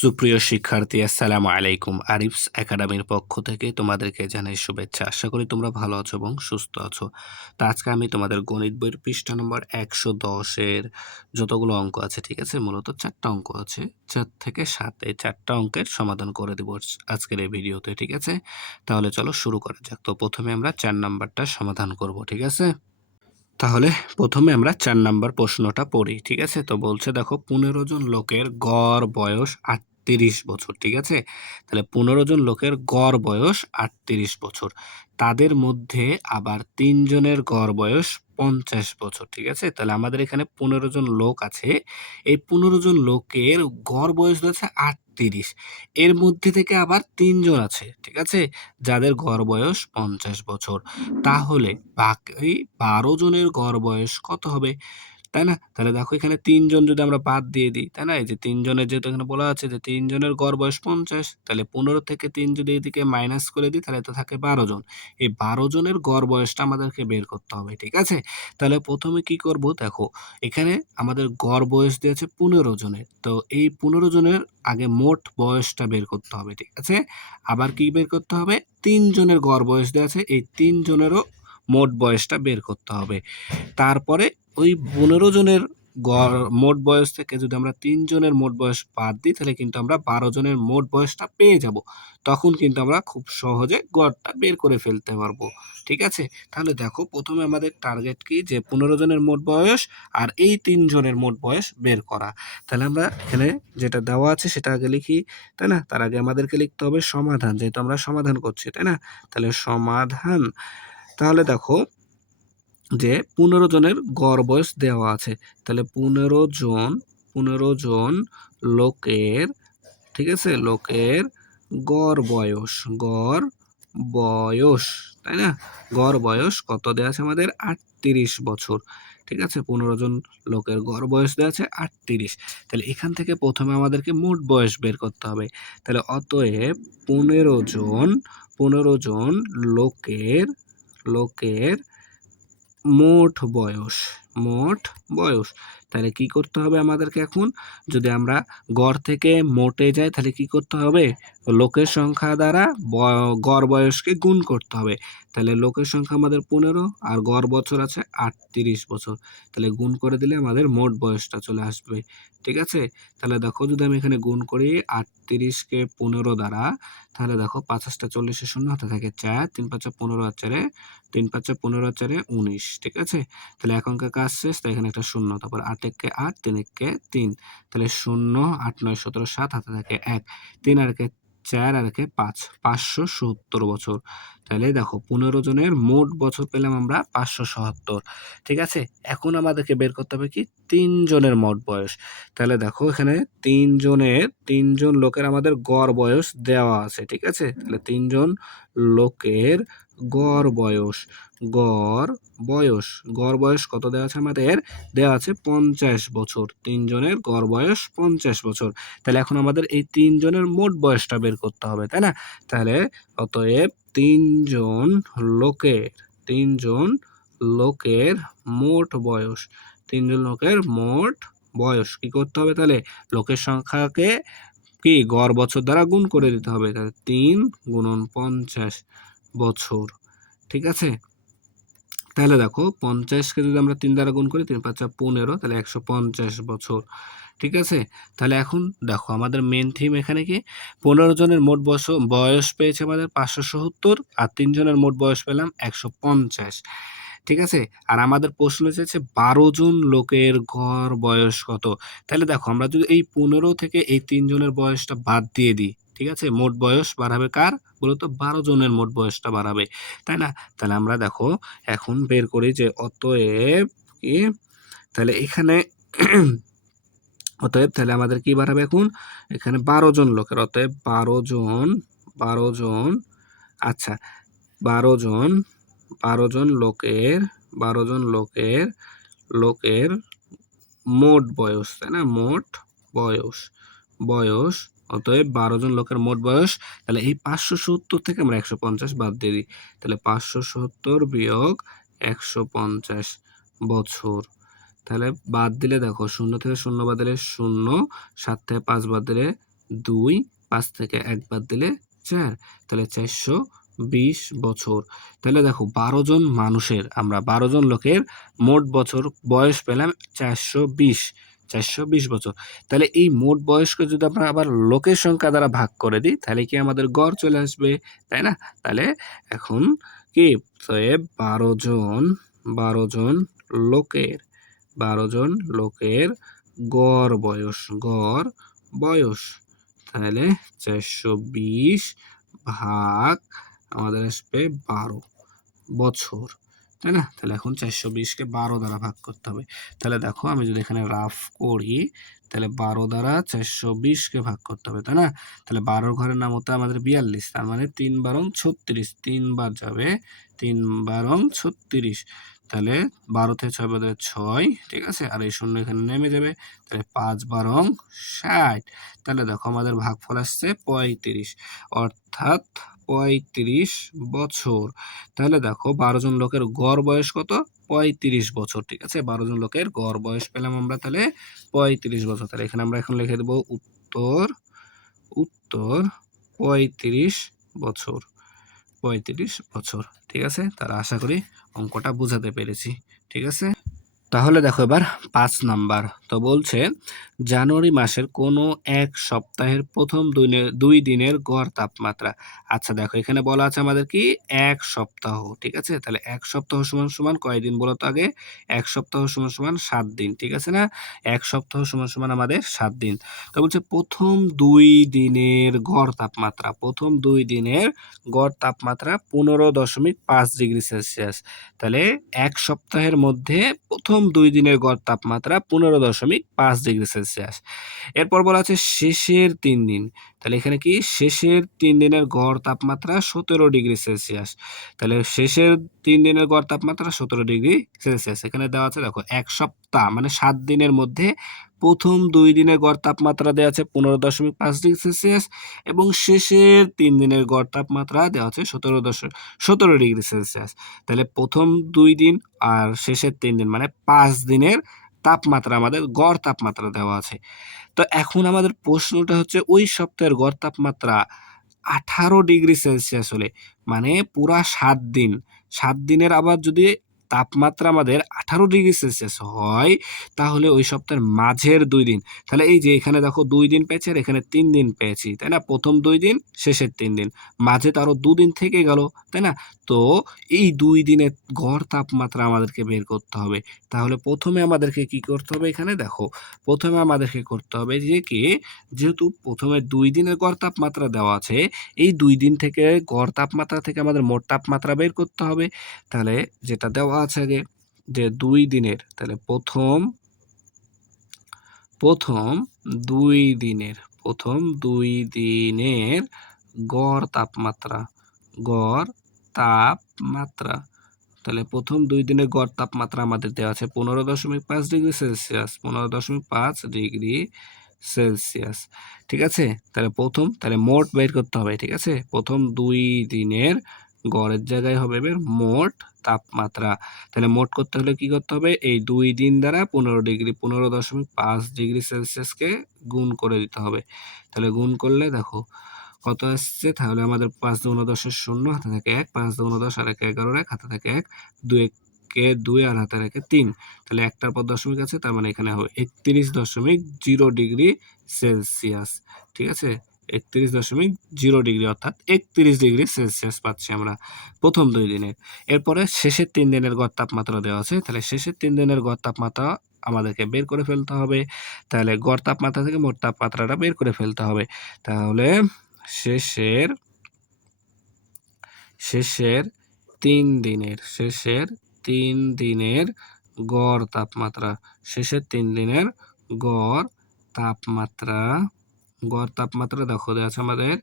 সুপ্রিয় শিক্ষার্থী, আসসালামু আলাইকুম। আরিফস একাডেমির পক্ষ থেকে তোমাদেরকে জানাই শুভেচ্ছা। আশা করি তোমরা ভালো আছো এবং সুস্থ আছো। তো আজকে আমি তোমাদের গণিত বইয়ের পৃষ্ঠা নম্বর ১১০-এর যতগুলো অঙ্ক আছে, ঠিক আছে, মূলত ৪টা অঙ্ক আছে, ৪ থেকে ৭, এই ৪টা অঙ্কের সমাধান করে দেব আজকের এই ভিডিওতে, ঠিক আছে। তাহলে চলো শুরু করা যাক। তো প্রথমে আমরা ৪ নাম্বারটা সমাধান করব, ঠিক আছে। তাহলে প্রথমে আমরা ৪ নাম্বার প্রশ্নটা পড়ি, ঠিক আছে। তো বলছে, দেখো ১৫ জন লোকের গড় বয়স ৩৮ বছর, ঠিক আছে। তাহলে ১৫ জন লোকের গড় বয়স ৩৮ বছর, তাদের মধ্যে আবার ৩ জনের গড় বয়স ৫০ বছর, ঠিক আছে। তাহলে আমাদের এখানে ১৫ জন লোক আছে, এই ১৫ জন লোকের গড় বয়স হচ্ছে ৩৮, এর মধ্যে থেকে আবার ৩ জন আছে, ঠিক আছে, যাদের গড় বয়স ৫০ বছর। তাহলে বাকি ১২ জনের গড় বয়স কত হবে? তাই না? তাহলে দেখো এখানে ৩ জন যদি আমরা বাদ দিয়ে দিই, তাই না? এই যে ৩ জনের, যেহেতু এখানে বলা আছে যে ৩ জনের গড় বয়স ৫০, তাহলে ১৫ থেকে ৩ যদি এদিকে মাইনাস করে দিই, তাহলে তো থাকে ১২ জন। এই ১২ জনের গড় বয়সটা আমাদেরকে বের করতে হবে, ঠিক আছে? তাহলে প্রথমে কি করব, দেখো এখানে আমাদের গড় বয়স দিয়েছে ১৫ জনের। তো এই ১৫ জনের আগে মোট বয়সটা বের করতে হবে, ঠিক আছে? আবার কি বের করতে হবে? ৩ জনের গড় বয়স দেওয়া আছে, এই ৩ জনেরও মোট বয়সটা বের করতে হবে। তারপরে ওই ১৫ জনের মোট বয়স থেকে যদি আমরা ৩ জনের মোট বয়স বাদ দিই, তাহলে কিন্তু আমরা ১২ জনের মোট বয়সটা পেয়ে যাব। তখন কিন্তু আমরা খুব সহজে গড়টা বের করে ফেলতে পারবো, ঠিক আছে। তাহলে দেখো প্রথমে আমাদের টার্গেট কি, যে ১৫ জনের মোট বয়স আর এই ৩ জনের মোট বয়স বের করা। তাহলে আমরা এখানে যেটা দেওয়া আছে সেটা আগে লিখি, তাই না? তার আগে আমাদেরকে লিখতে হবে সমাধান, যেহেতু আমরা সমাধান করছি, তাই না? তাহলে সমাধান। তাহলে দেখো যে ১৫ জনের গড় বয়স দেওয়া আছে, তাহলে ১৫ জন লোকের, ঠিক আছে, লোকের গড় বয়স, তাই না? গড় বয়স কত দেওয়া আছে আমাদের? ৩৮ বছর, ঠিক আছে। ১৫ জন লোকের গড় বয়স দেওয়া আছে ৩৮। তাহলে এখান থেকে প্রথমে আমাদেরকে মোট বয়স বের করতে হবে। তাহলে অতএব ১৫ জন লোকের লোকের মোট বয়স। তাহলে কি করতে হবে আমাদেরকে এখন? যদি আমরা গড় থেকে মোটে যাই, তাহলে কি করতে হবে? লোকের সংখ্যা দ্বারা গড় বয়সকে গুণ করতে হবে। তাহলে লোকের সংখ্যা আমাদের ১৫ আর গড় বছর আছে ৩৮ বছর। তাহলে গুণ করে দিলে আমাদের মোট বয়সটা চলে আসবে, ঠিক আছে। তাহলে দেখো যদি আমি এখানে গুণ করি ৩৮-কে ১৫ দ্বারা, তাহলে দেখো ৫ × ৪০ শূন্য, হাতে থাকে ৪, ৩ × ৫ = ১৫ আর ৪, ৩ × ৫ = ১৫ আর ৪, ১৯, ঠিক আছে। তাহলে এক অঙ্কের কাজ শেষ, তাই এখানে একটা শূন্য, তারপর ৮ × ১ = ৮, ৩ × ১ = ৩, তাহলে ০, ৮ × ৯ = ১৭, ৭, হাতে থাকে ১, ৩ আর ১ = ৪ আর ১ = ৫, ৫৭০ বছর। তাহলে দেখো ১৫ জনের মোট বছর পেলাম আমরা ৫৭০, ঠিক আছে। এখন আমাদেরকে বের করতে হবে কি? ৩ জনের মোট বয়স। তাহলে দেখো এখানে ৩ জন লোকের আমাদের গড় বয়স দেওয়া আছে, ঠিক আছে। তাহলে ৩ জন লোকের গড় বয়স, গড় বয়স কত দেওয়া আছে আমাদের? দেওয়া আছে ৫০ বছর। ৩ জনের গড় বয়স ৫০ বছর। তাহলে এখন আমাদের এই ৩ জনের মোট বয়সটা বের করতে হবে, তাই না? তাহলে অতএব ৩ জন লোকের ৩ জন লোকের মোট বয়স ৩ জন লোকের মোট বয়স কি করতে হবে? তাহলে লোকের সংখ্যাকে কি গড় বছর দ্বারা গুণ করে দিতে হবে। তাহলে ৩ × ৫০ বছর, ঠিক আছে। তাহলে দেখো ৫০-কে যদি আমরা ৩ দ্বারা গুণ করি, ৩ × ৫ = ১৫, তাহলে ১৫০ বছর, ঠিক আছে। তাহলে এখন দেখো আমাদের মেন থিম এখানে কি? ১৫ জনের মোট বয়স পেয়েছে আমাদের ৫৭০, আর ৩ জনের মোট বয়স পেলাম ১৫০, ঠিক আছে। আর আমাদের প্রশ্ন চেয়েছে ১২ জন লোকের গড় বয়স কত? তাহলে দেখো আমরা যদি এই ১৫ থেকে এই ৩ জনের বয়সটা বাদ দিয়ে দিই, ঠিক আছে, মোট বয়স বাড়াবে কার? বলতো ১২ জনের মোট বয়সটা বাড়াবে, তাই না? তাহলে আমরা দেখো এখন বের করি যে অতএব কি, তাহলে এখানে তাহলে আমাদের কি বাড়াবে এখন? এখানে ১২ জন লোকের, অতএব ১২ জন, আচ্ছা, ১২ জন লোকের মোট বয়স, তাই না? মোট বয়স, অতএব ১২ জন লোকের মোট বয়স। তাহলে এই ৫৭০ থেকে আমরা ১৫০ বাদ দিয়ে দিই, তাহলে ৫৭০ বিয়োগ ১৫০ বছর। তাহলে বাদ দিলে দেখো ০ থেকে ০ বাদ দিলে ০, ৭ থেকে ৫ বাদ দিলে 2, 5 থেকে 1 বাদ দিলে 4, তাহলে 420 বছর। তাহলে দেখো 12 জন মানুষের, আমরা 12 জন লোকের মোট বছর বয়স পেলাম 420 বছর। তাহলে এই মোট বয়সকে যদি আমরা আবার লোকের সংখ্যা দ্বারা ভাগ করে দিই, তাহলে কি আমাদের গড় চলে আসবে, তাই না? তাহলে এখন কি 12 জন 12 জন লোকের 12 জন লোকের গড় বয়স তাহলে 420 ভাগ আমাদের আসবে 12 বছর, তাই না? তাহলে এখন 420-কে 12 দ্বারা ভাগ করতে হবে। তাহলে দেখো আমি যদি এখানে রাফ করি, তাহলে 12 দ্বারা 420-কে ভাগ করতে হবে, তাই না? তাহলে 12 ঘরের নাম হতো আমাদের 42, তার মানে 3 বারং 36, 3 বার যাবে, 3 বারং 36। তাহলে 12 থেকে 6 বাদে 6, ঠিক আছে? আর এই শূন্য এখানে নেমে যাবে, তাহলে 5 বারং 60। তাহলে দেখো আমাদের ভাগফল আসছে 35, অর্থাৎ 35 বছর। তাহলে দেখো 12 জন লোকের গড় বয়স কত, 35 বছর, ঠিক আছে? 12 জন লোকের গড় বয়স পেলাম আমরা তাহলে 35 বছর। তাহলে এখানে আমরা এখন লিখে দেবো উত্তর 35 বছর, 35 বছর, ঠিক আছে? তাহলে আশা করি অঙ্কটা বুঝাতে পেরেছি, ঠিক আছে? তাহলে দেখো এবার 5 নাম্বার। তো বলছে জানুয়ারি মাসের কোনো এক সপ্তাহের প্রথম 2 দিনের গড় তাপমাত্রা। আচ্ছা দেখো এখানে বলা আছে আমাদের কি 1 সপ্তাহ, ঠিক আছে? তাহলে 1 সপ্তাহ সমান সমান কয়দিন বলো তো আগে? 1 সপ্তাহ সমান সমান 7 দিন, ঠিক আছে না? 1 সপ্তাহ সমান সমান আমাদের 7 দিন। তো বলছে প্রথম 2 দিনের গড় তাপমাত্রা, প্রথম 2 দিনের গড় তাপমাত্রা 15.5 ডিগ্রি সেলসিয়াস। তাহলে 1 সপ্তাহের মধ্যে প্রথম 2 দিনের গড় তাপমাত্রা 15.5 ডিগ্রি সেলসিয়াস। এরপর বলা আছে শেষের 3 দিন। তাহলে এখানে কি শেষের 3 দিনের গড় তাপমাত্রা 17 ডিগ্রি সেলসিয়াস। তাহলে শেষের 3 দিনের গড় তাপমাত্রা 17 ডিগ্রি সেলসিয়াস। এখানে দেওয়া আছে দেখো 1 সপ্তাহ মানে 7 দিনের মধ্যে প্রথম 2 দিনের গড় তাপমাত্রা দেওয়া আছে 15.5 ডিগ্রি সেলসিয়াস এবং শেষের 3 দিনের গড় তাপমাত্রা দেওয়া আছে 17 ডিগ্রি সেলসিয়াস। তাহলে প্রথম 2 দিন আর শেষের 3 দিন মানে 5 দিনের তাপমাত্রা আমাদের গড় তাপমাত্রা দেওয়া আছে। তো এখন আমাদের প্রশ্নটা হচ্ছে ওই সপ্তাহের গড় তাপমাত্রা 18 ডিগ্রি সেলসিয়াস হলে মানে পুরা 7 দিন, 7 দিনের আবার যদি তাপমাত্রা আমাদের 18 ডিগ্রি সেলসিয়াস হয়, তাহলে ওই সপ্তাহের মাঝের 2 দিন। তাহলে এই যে এখানে দেখো 2 দিন পেয়েছি আর এখানে 3 দিন পেয়েছি, তাই না? প্রথম 2 দিন, শেষের 3 দিন। মাঝে তো আরো 2 দিন থেকে গেল, তাই না? তো এই 2 দিনের গড় তাপমাত্রা আমাদেরকে বের করতে হবে। তাহলে প্রথমে আমাদেরকে কি করতে হবে এখানে দেখো, প্রথমে আমাদেরকে করতে হবে যে কি, যেহেতু প্রথমে 2 দিনের গড় তাপমাত্রা দেওয়া আছে, এই 2 দিন থেকে গড় তাপমাত্রা থেকে আমাদের মোট তাপমাত্রা বের করতে হবে। তাহলে যেটা দেওয়া আছে আগে যে 2 দিনের, তাহলে প্রথম 2 দিনের, প্রথম 2 দিনের গড় তাপমাত্রা, তাহলে প্রথম 2 দিনের গড় তাপমাত্রা আমাদের দেওয়া আছে 15.5 ডিগ্রি সেলসিয়াস, 15.5 ডিগ্রি সেলসিয়াস, ঠিক আছে? তাহলে মোট বের করতে হবে, ঠিক আছে? প্রথম 2 দিনের গড়ের জায়গায় হবে বের মোট তাপমাত্রা। তাহলে মোট করতে হলে কি করতে হবে? এই 2 দিন দ্বারা 15.5 ডিগ্রি সেলসিয়াসকে গুণ করে দিতে হবে। তাহলে গুণ করলে দেখো কত আসছে, তাহলে আমাদের 5 দুগুণ 10 এর 0, হাতে থাকে 1, 5 দুগুণ 10 আর 1 11 1, হাতে থাকে 1, 2 একে 2 আর হাতে রাখে 3। তাহলে একটার পর দশমিক আছে, তার মানে এখানে হবে 31.0 ডিগ্রি সেলসিয়াস, ঠিক আছে? 31.0 ডিগ্রি অর্থাৎ 31 ডিগ্রি সেলসিয়াস পাচ্ছি আমরা প্রথম 2 দিনের। এরপরে শেষের 3 দিনের গড় তাপমাত্রা দেওয়া আছে, তাহলে শেষের 3 দিনের গড় তাপমাত্রা আমাদেরকে বের করে ফেলতে হবে। তাহলে গড় তাপমাত্রা থেকে মোট তাপমাত্রাটা বের করে ফেলতে হবে। তাহলে শেষের 3 দিনের গড় তাপমাত্রা, শেষের 3 দিনের গড় তাপমাত্রা, দেখো দেওয়া আছে আমাদের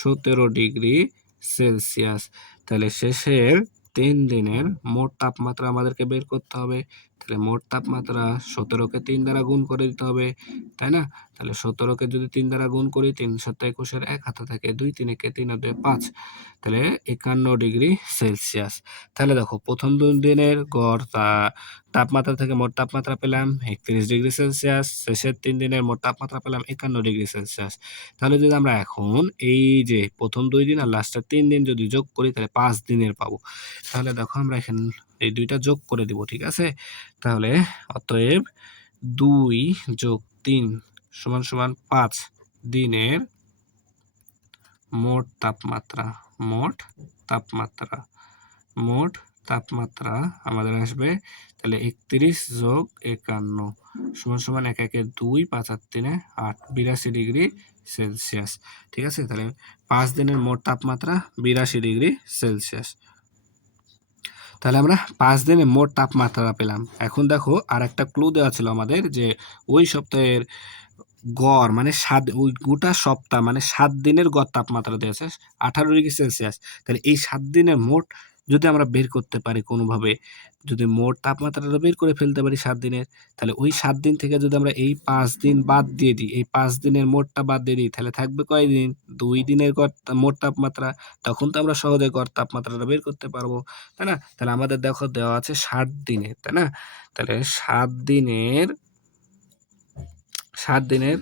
17 ডিগ্রি সেলসিয়াস। তাহলে শেষের 3 দিনের মোট তাপমাত্রা আমাদেরকে বের করতে হবে। তাহলে মোট তাপমাত্রা 17কে 3 দ্বারা গুণ করে দিতে হবে, তাই না? তাহলে 17কে যদি 3 দ্বারা গুণ করি, 3 7 21 1 হাতে থাকে 2, 3 একে 3 আর 2 5, তাহলে 51 ডিগ্রি সেলসিয়াস। তাহলে দেখো প্রথম 2 দিনের গড় তাপমাত্রা থেকে মোট তাপমাত্রা পেলাম 31 ডিগ্রি সেলসিয়াস, শেষের 3 দিনের মোট তাপমাত্রা পেলাম 51 ডিগ্রি সেলসিয়াস। তাহলে যদি আমরা এখন এই যে প্রথম 2 দিন আর লাস্টের 3 দিন যদি যোগ করি, তাহলে 5 দিনের পাবো। তাহলে দেখো আমরা এখানে এই দুইটা যোগ করে দিব, ঠিক আছে? তাহলে অতএব 2 যোগ 3 সমান সমান 5 দিনের মোট তাপমাত্রা। মোট তাপমাত্রা মোট তাপমাত্রা আমাদের আসবে তাহলে 31 যোগ 51 সমান সমান 1 1 2 5 আর 3 8, 82 ডিগ্রি সেলসিয়াস। ঠিক আছে, তাহলে 5 দিনের মোট তাপমাত্রা 82 ডিগ্রি সেলসিয়াস। তাহলে আমরা 5 দিনের মোট তাপমাত্রা পেলাম। এখন দেখো আর একটা ক্লু দেওয়া ছিল আমাদের যে ওই সপ্তাহের গড় মানে ওই গোটা সপ্তাহ মানে 7 দিনের গড় তাপমাত্রা দেওয়া আছে 18 ডিগ্রি সেলসিয়াস। তাহলে এই 7 দিনের মোট যদি আমরা বের করতে পারি কোনোভাবে, যদি মোট তাপমাত্রাটা বের করে ফেলতে পারি 7 দিনের, তাহলে ওই 7 দিন থেকে যদি আমরা এই 5 দিন বাদ দিয়ে দিই, এই 5 দিনের মোটটা বাদ দিয়ে দিই, তাহলে থাকবে কয় দিন? 2 দিনের মোট তাপমাত্রা। তখন তো আমরা সহজে গড় তাপমাত্রাটা বের করতে পারবো, তাই না? তাহলে আমাদের দেখো দেওয়া আছে 60 দিনের, তাই না? তাহলে 7 দিনের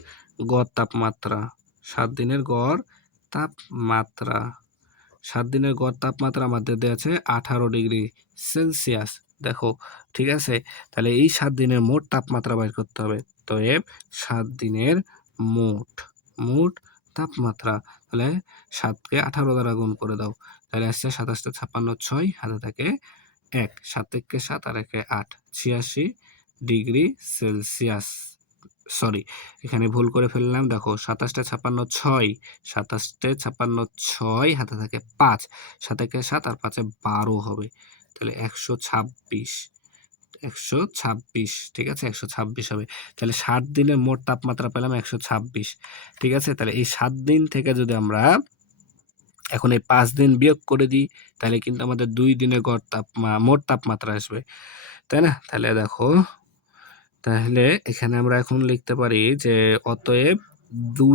গড় তাপমাত্রা, 7 দিনের গড় তাপমাত্রা 7 দিনের গড় তাপমাত্রা আমাদের দেওয়া আছে 18 ডিগ্রি সেলসিয়াস। দেখো, ঠিক আছে? তাহলে এই 7 দিনের মোট তাপমাত্রা বের করতে হবে। তো 7 দিনের মোট তাপমাত্রা, তাহলে 7কে 18 দ্বারা গুণ করে দাও, তাহলে আসছে 27 56 6 হাতে থাকে 1, 7 1 7 আর 1 8, 86 ডিগ্রি সেলসিয়াস। সরি, এখানে ভুল করে ফেললাম। দেখো 27 56 6, 27 56 6 হাতে থাকে 5, 7 1 7 আর 5 12 হবে, তাহলে 126। ঠিক আছে, 126 হবে। তাহলে 7 দিনের মোট তাপমাত্রা পেলাম 126। ঠিক আছে, তাহলে এই 7 দিন থেকে যদি আমরা এখন এই 5 দিন বিয়োগ করে দিই, তাহলে কিন্তু আমাদের 2 দিনের মোট তাপমাত্রা আসবে, তাই না? তাহলে দেখো, তাহলে এখানে আমরা এখন লিখতে পারি যে অতএব 2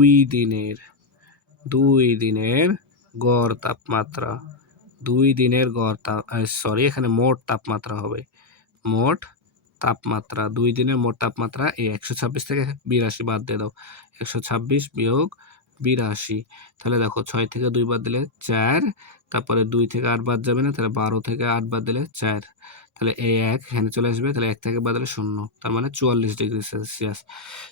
দিনের গড় তাপমাত্রা, 2 দিনের গড় সরি, এখানে মোট তাপমাত্রা হবে। মোট তাপমাত্রা 2 দিনের মোট তাপমাত্রা এই 126 থেকে 82 বাদ দিয়ে দাও, 126 বিয়োগ 82। তাহলে দেখো 6 থেকে 2 বাদ দিলে 4, তারপরে 2 থেকে 8 বাদ যাবে না, তাহলে 12 থেকে 8 বাদ দিলে 4, তাহলে এই 1 এখানে চলে আসবে, তাহলে 1 থেকে বাদ দিলে 0, তার মানে 44 ডিগ্রি সেলসিয়াস।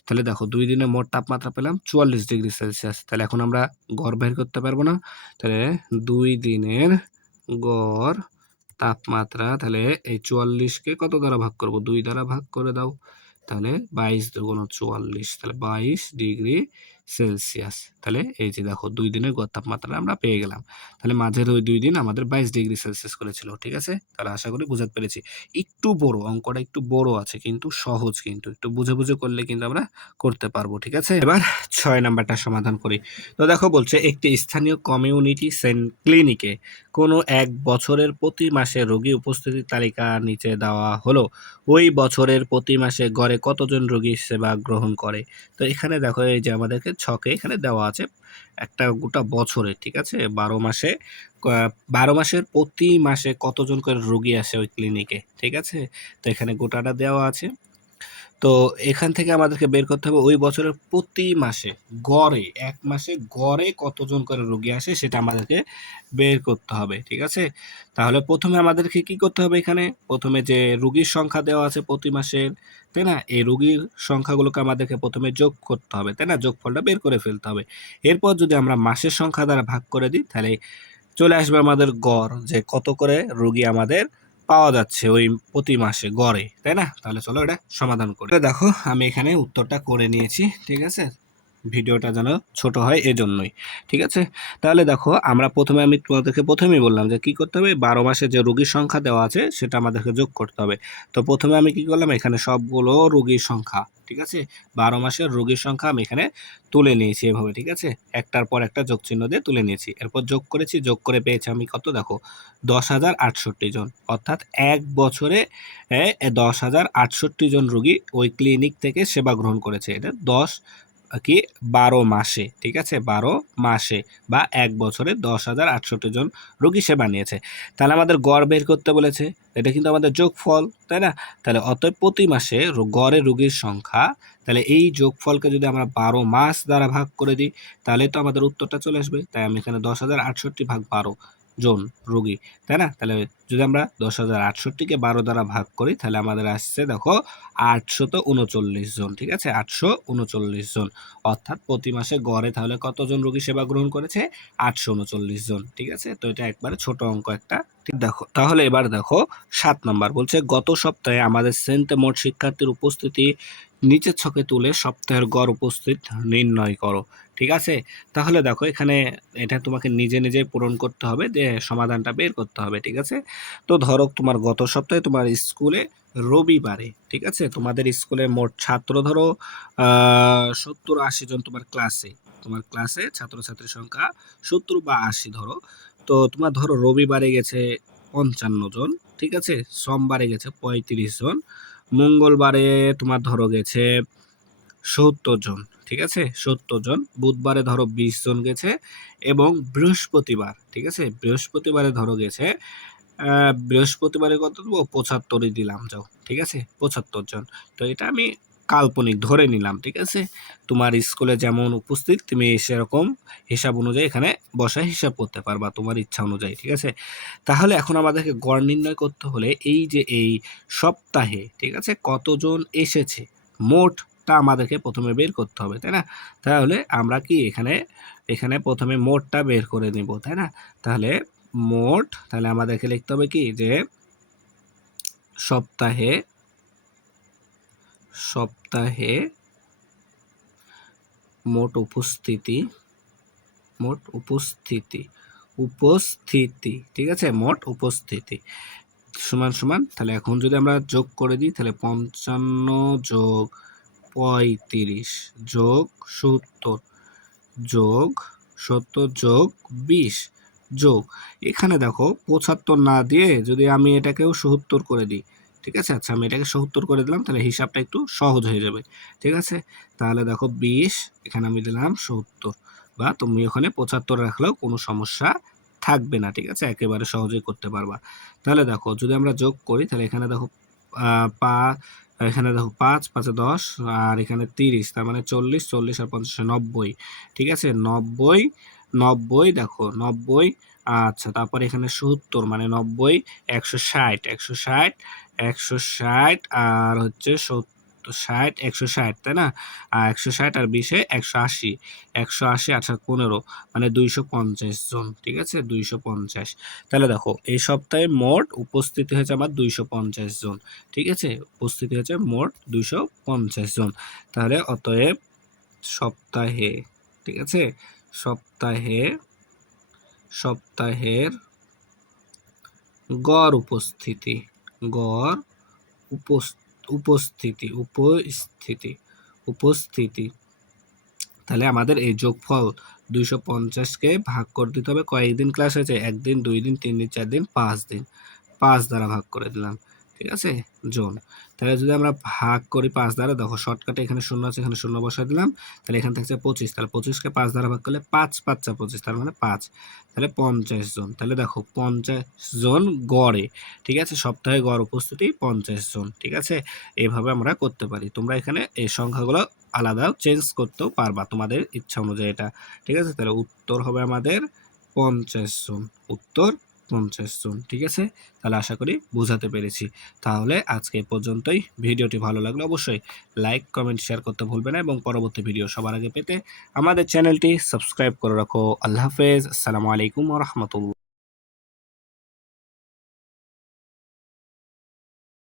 তাহলে দেখো 2 দিনের মোট তাপমাত্রা পেলাম 44 ডিগ্রি সেলসিয়াস। তাহলে এখন আমরা গড় বের করতে পারবো না, তাহলে 2 দিনের গড় তাপমাত্রা, তাহলে এই 44কে কত দ্বারা ভাগ করব? 2 দ্বারা ভাগ করে দাও, তাহলে 22 দুগুণ 44, তাহলে 22 ডিগ্রি সেলসিয়াস। তাহলে এই যে দেখো 2 দিনের গড় তাপমাত্রা আমরা পেয়ে গেলাম। তাহলে মাঝের ওই 2 দিন আমাদের 22 ডিগ্রি সেলসিয়াস করেছিল। ঠিক আছে, তাহলে আশা করি বুঝাতে পেরেছি। একটু বড় অঙ্কটা, একটু বড় আছে কিন্তু সহজ, কিন্তু একটু বুঝে বুঝে করলে কিন্তু আমরা করতে পারবো। ঠিক আছে, এবার 6 নাম্বারটা সমাধান করি। তো দেখো বলছে একটি স্থানীয় কমিউনিটি ক্লিনিকে কোনো এক বছরের প্রতি মাসে রোগী উপস্থিতির তালিকা নিচে দেওয়া হলো। ওই বছরের প্রতি মাসে গড়ে কতজন রোগী সেবা গ্রহণ করে? তো এখানে দেখো এই যে আমাদেরকে ছকে এখানে দেওয়া আছে একটা গোটা বছরে, ঠিক আছে, 12 মাসে 12 মাসের প্রতি মাসে কতজন করে রোগী আসে ওই ক্লিনিকে। ঠিক আছে, তো এখানে গোটাটা দেওয়া আছে। তো এখান থেকে আমাদেরকে বের করতে হবে ওই বছরের প্রতি মাসে গড়ে, এক মাসে গড়ে কতজন করে রোগী আসে সেটা আমাদেরকে বের করতে হবে। ঠিক আছে, তাহলে প্রথমে আমাদেরকে কি করতে হবে? এখানে প্রথমে যে রোগীর সংখ্যা দেওয়া আছে প্রতি মাসের, তাই না, এই রোগীর সংখ্যাগুলোকে আমাদেরকে প্রথমে যোগ করতে হবে, তাই না, যোগফলটা বের করে ফেলতে হবে। এরপর যদি আমরা মাসের সংখ্যা দ্বারা ভাগ করে দিই, তাহলে চলে আসবে আমাদের গড়, যে কত করে রোগী আমাদের পাওয়া যাচ্ছে ওই প্রতি মাসে গড়ে, তাই না? তাহলে চলো এটা সমাধান করি। দেখো আমি এখানে উত্তরটা করে নিয়েছি, ঠিক আছে। ভিডিওটা যেন ছোট হয় এজন্যই। ঠিক আছে? তাহলে দেখো আমরা আমি তোমাদেরকে প্রথমেই বললাম যে কি করতে হবে ১২ মাসে যে রোগীর সংখ্যা দেওয়া আছে সেটা আমাদেরকে যোগ করতে হবে। তো প্রথমে আমি কি করলাম এখানে সবগুলো রোগীর সংখ্যা, ঠিক আছে? ১২ মাসের রোগীর সংখ্যা আমি এখানে তুলে নিয়েছি এভাবে, ঠিক আছে? একটার পর একটা যোগ চিহ্ন দিয়ে তুলে নিয়েছি। এরপর যোগ করেছি, যোগ করে পেয়েছি আমি কত দেখো ১০,০৬৮ জন। অর্থাৎ ১ বছরে ১০,০৬৮ জন রোগী ওই ক্লিনিক থেকে সেবা গ্রহণ করেছে। এটা ১২ মাসে, ঠিক আছে? ১২ মাসে বা ১ বছরে ১০,০৬৮ জন রোগী সেবা নিয়েছে। তাহলে আমাদের গড় বের করতে বলেছে। এটা কিন্তু আমাদের যোগফল, তাই না? তাহলে অতএব প্রতি মাসে গড়ে রোগীর সংখ্যা, তাহলে এই যোগফলকে যদি আমরা ১২ মাস দ্বারা ভাগ করে দিই, তাহলে তো আমাদের উত্তরটা চলে আসবে। তাই আমি এখানে ১০,০৬৮ ভাগ ১২ জন রোগী, তাই না? তাহলে যদি আমরা ১০,০৬৮ কে ১২ দ্বারা ভাগ করি তাহলে আমাদের আসছে দেখো ৮৩৯ জন, ঠিক আছে? ৮৩৯ জন। অর্থাৎ প্রতি মাসে গড়ে তাহলে কতজন রোগী সেবা গ্রহণ করেছে? ৮৩৯ জন, ঠিক আছে? তো এটা একবারে ছোট অঙ্ক একটা। ঠিক দেখো, তাহলে এবার দেখো ৭ নাম্বার বলছে গত সপ্তাহে আমাদের শ্রেণীতে মোট শিক্ষার্থীর উপস্থিতি নিচের ছকে তুলে সপ্তাহের গড় উপস্থিত নির্ণয় করো। ঠিক আছে? তাহলে দেখো এখানে এটা তোমাকে নিজে নিজেই পূরণ করতে হবে, দিয়ে সমাধানটা বের করতে হবে, ঠিক আছে? তো ধরো তোমার গত সপ্তাহে তোমার স্কুলে রবিবারে, ঠিক আছে? তোমাদের স্কুলে মোট ছাত্র ধরো ৭০-৮০ জন তোমার ক্লাসে ছাত্রছাত্রীর সংখ্যা ৭০ বা ৮০ ধরো। তো তোমার ধরো রবিবারে গেছে ৫৫ জন, ঠিক আছে? সোমবারে গেছে ৩৫ জন, মঙ্গলবারে তোমার ধরো গেছে ৭০ জন, ঠিক আছে? ৭০ জন। বুধবারে ধরো ২০ জন গেছে এবং বৃহস্পতিবার, ঠিক আছে? বৃহস্পতিবারে ধরো গেছে বৃহস্পতিবারে কত দেবো? ৭৫ই দিলাম যাও, ঠিক আছে? ৭৫ জন। তো এটা আমি কাল্পনিক ধরে নিলাম, ঠিক আছে? তোমার স্কুলে যেমন উপস্থিত তুমি সেরকম হিসাব অনুযায়ী এখানে বসায় হিসাব করতে পারবা তোমার ইচ্ছা অনুযায়ী, ঠিক আছে? তাহলে এখন আমাদেরকে গড় নির্ণয় করতে হলে এই যে এই সপ্তাহে, ঠিক আছে, কতজন এসেছে মোটটা আমাদেরকে প্রথমে বের করতে হবে, তাই না? তাহলে আমরা কি এখানে প্রথমে মোটটা বের করে নেব, তাই না? তাহলে মোট, তাহলে আমাদেরকে লিখতে হবে কি যে সপ্তাহে সপ্তাহে মোট উপস্থিতি উপস্থিতি, ঠিক আছে? মোট উপস্থিতি সমান সমান, তাহলে এখন যদি আমরা যোগ করে দিই তাহলে ৫৫ যোগ ৩৫ যোগ ৭০ যোগ ৭০ যোগ ২০ যোগ, এখানে দেখো ৭৫ না দিয়ে যদি আমি এটাকেও ৭০ করে দিই, ঠিক আছে? আচ্ছা আমি এটাকে ৭০ করে দিলাম, তাহলে হিসাবটা একটু সহজ হয়ে যাবে, ঠিক আছে? তাহলে দেখো ২০, এখানে আমি দিলাম ৭০, বা তুমি ওখানে ৭৫ রাখলেও কোনো সমস্যা থাকবে না, ঠিক আছে? একেবারে সহজেই করতে পারবা। তাহলে দেখো যদি আমরা যোগ করি তাহলে এখানে দেখো পা এখানে দেখো ৫, ৫ এ ১০ আর এখানে ৩০, তার মানে ৪০, ৪০ আর ৫০ ৯০, ঠিক আছে? ৯০, ৯০ দেখো ৯০, আচ্ছা তারপরে এখানে ৭০ মানে ৯০, ১৬০, ১৬০, ১৬০ আর হচ্ছে ৬০, ১৬০, তাই না? আর ১৬০ আর ২০ এ ১৮০, ১৮০ ৮ ১৫ মানে ২৫০ জন, ঠিক আছে? ২৫০। তাহলে দেখো এই সপ্তাহে মোট উপস্থিতি হয়েছে আমার ২৫০ জন, ঠিক আছে? উপস্থিতি হয়েছে মোট ২৫০ জন। তাহলে অতএব সপ্তাহে, ঠিক আছে? সপ্তাহের গড় উপস্থিতি, গড় উপস্থিতি উপস্থিতি উপস্থিতি তাহলে আমাদের এই যোগফল ২৫০কে ভাগ করে দিতে হবে। কয়েকদিন ক্লাস হয়েছে? ১ দিন, ২ দিন, ৩ দিন, ৪ দিন, ৫ দিন। ৫ দ্বারা ভাগ করে দিলাম, ঠিক আছে? জন। তাহলে যদি আমরা ভাগ করি ৫ দ্বারা, দেখো শর্টকাটে এখানে ০ আছে, এখানে ০ বসায় দিলাম। তাহলে এখানে থাকছে ২৫, তাহলে ২৫কে ৫ দ্বারা ভাগ করলে ৫ ৫ যা ২৫, তার মানে ৫। তাহলে ৫০ জন। তাহলে দেখো ৫০ জন গড়ে, ঠিক আছে? সপ্তাহে গড় উপস্থিতি ৫০ জন, ঠিক আছে? এভাবে আমরা করতে পারি। তোমরা এখানে এই সংখ্যাগুলো আলাদাও চেঞ্জ করতেও পারবা তোমাদের ইচ্ছা অনুযায়ী এটা, ঠিক আছে? তাহলে উত্তর হবে আমাদের ৫০ জন, উত্তর ৫০ জন, ঠিক আছে? তাহলে আশা করি বোঝাতে পেরেছি। তাহলে আজকে এ পর্যন্তই। ভিডিওটি ভালো লাগলে অবশ্যই লাইক, কমেন্ট, শেয়ার করতে ভুলবে না এবং পরবর্তী ভিডিও সবার আগে পেতে আমাদের চ্যানেলটি সাবস্ক্রাইব করে রাখো। আল্লাহ হাফেজ। আসসালামু আলাইকুম ওয়া রাহমাতুল্লাহ।